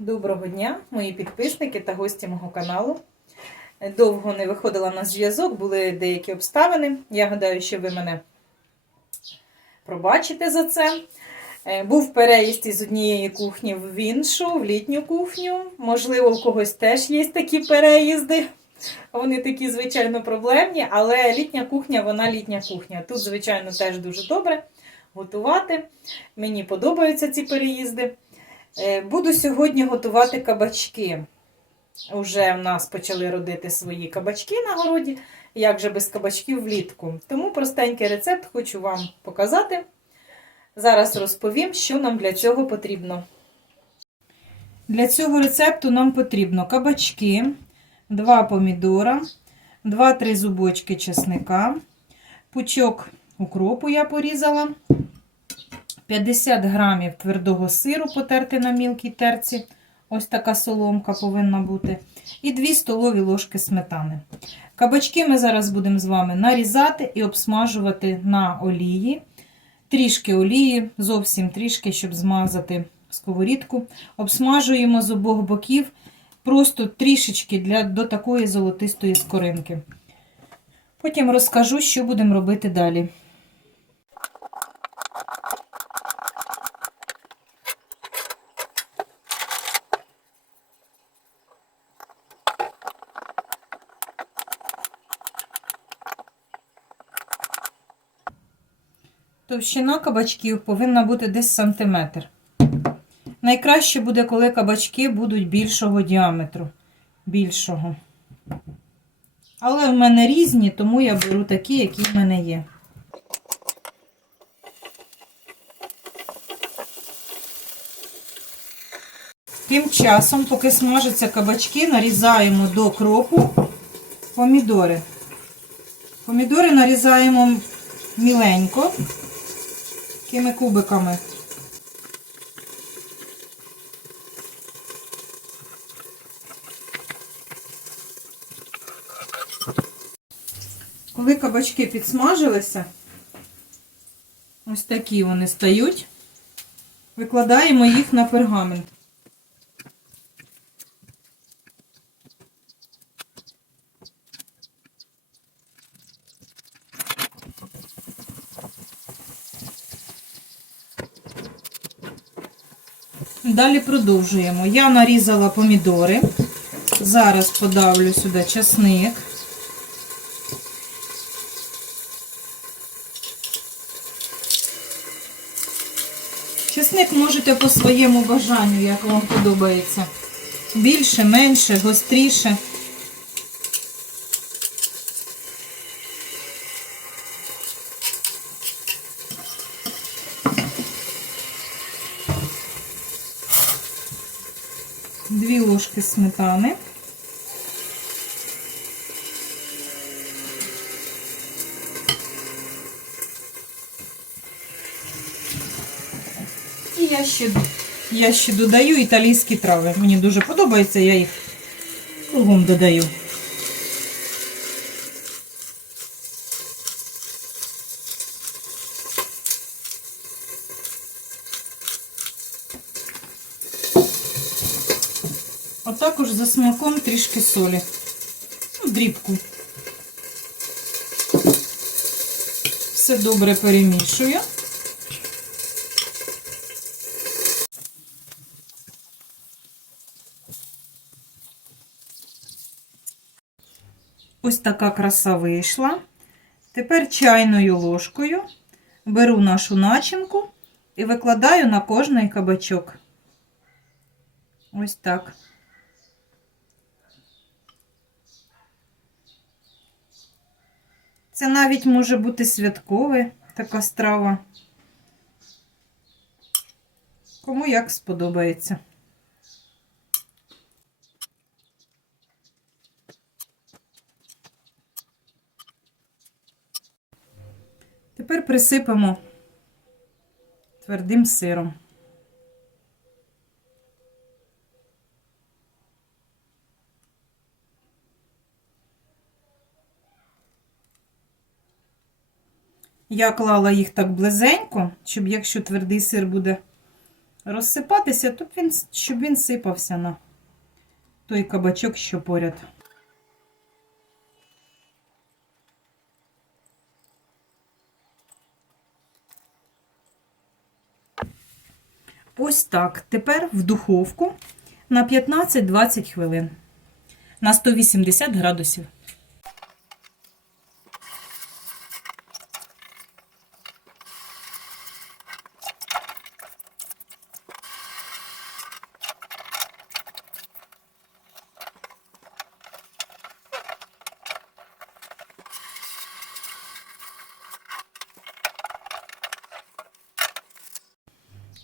Доброго дня, мої підписники та гості мого каналу. Довго не виходила на зв'язок, були деякі обставини. Я гадаю, що ви мене пробачите за це. Е, Був переїзд із однієї кухні в іншу, в літню кухню. Можливо, у когось теж є такі переїзди. Вони такі, звичайно, проблемні, але літня кухня, вона літня кухня. Тут, звичайно, теж дуже добре готувати. Мені подобаються ці переїзди. Е, Буду сьогодні готувати кабачки. Уже в нас почали родити свої кабачки на городі. Як же без кабачків влітку. Тому простенький рецепт хочу вам показати. Зараз розповім, що нам для цього потрібно. Для цього рецепту нам потрібно кабачки, 2 помідора, 2-3 зубочки чесника, пучок укропу я порізала, 50 грамів твердого сиру потерти на мілкій терці. Ось така соломка повинна бути. І 2 столові ложки сметани. Кабачки ми зараз будемо з вами нарізати і обсмажувати на олії. Трішки олії, зовсім трішки, щоб змазати сковорідку. Обсмажуємо з обох боків просто трішечки для, до такої золотистої скоринки. Потім розкажу, що будемо робити далі. Товщина кабачків повинна бути десь сантиметр. Найкраще буде, коли кабачки будуть більшого діаметру. Більшого. Але в мене різні, тому я беру такі, які в мене є. Тим часом, поки смажаться кабачки, нарізаємо до кропу помідори. Помідори нарізаємо міленько, такими кубиками. Коли кабачки підсмажилися, ось такі вони стають, викладаємо їх на пергамент. Далі продовжуємо. Я нарізала помідори. Зараз подавлю сюди часник. Чесник можете по своєму бажанню, як вам подобається. Більше, менше, гостріше. Дві ложки сметани. І я ще, я ще додаю італійські трави. Мені дуже подобається, я їх кругом додаю. Також за смаком трішки солі. Ну, дрібку. Все добре перемішую. Ось така краса вийшла. Тепер чайною ложкою беру нашу начинку і викладаю на кожний кабачок. Ось так. Це навіть може бути святкове така страва. Кому як сподобається. Тепер присипемо твердим сиром. Я клала їх так близенько, щоб якщо твердий сир буде розсипатися, то він, щоб він сипався на той кабачок, що поряд. Ось так. Тепер в духовку на 15-20 хвилин на 180 градусів.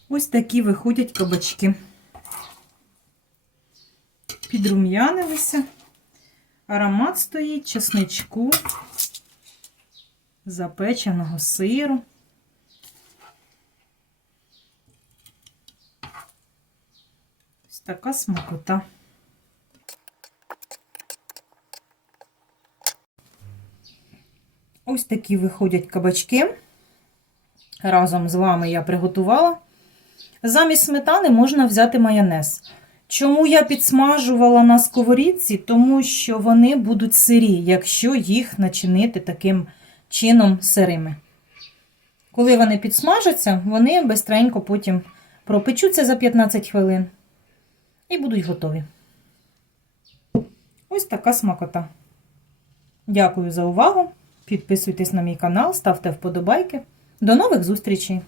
Ось такі виходять кабачки. Підрум'янилися. Аромат стоїть чесничку, запеченого сиру. Ось така смакота. Ось такі виходять кабачки. Разом з вами я приготувала. Замість сметани можна взяти майонез. Чому я підсмажувала на сковорідці? Тому що вони будуть сирі, якщо їх начинити таким чином сирими. Коли вони підсмажаться, вони бистренько потім пропечуться за 15 хвилин і будуть готові. Ось така смакота. Дякую за увагу. Підписуйтесь на мій канал, ставте вподобайки. До нових зустрічей!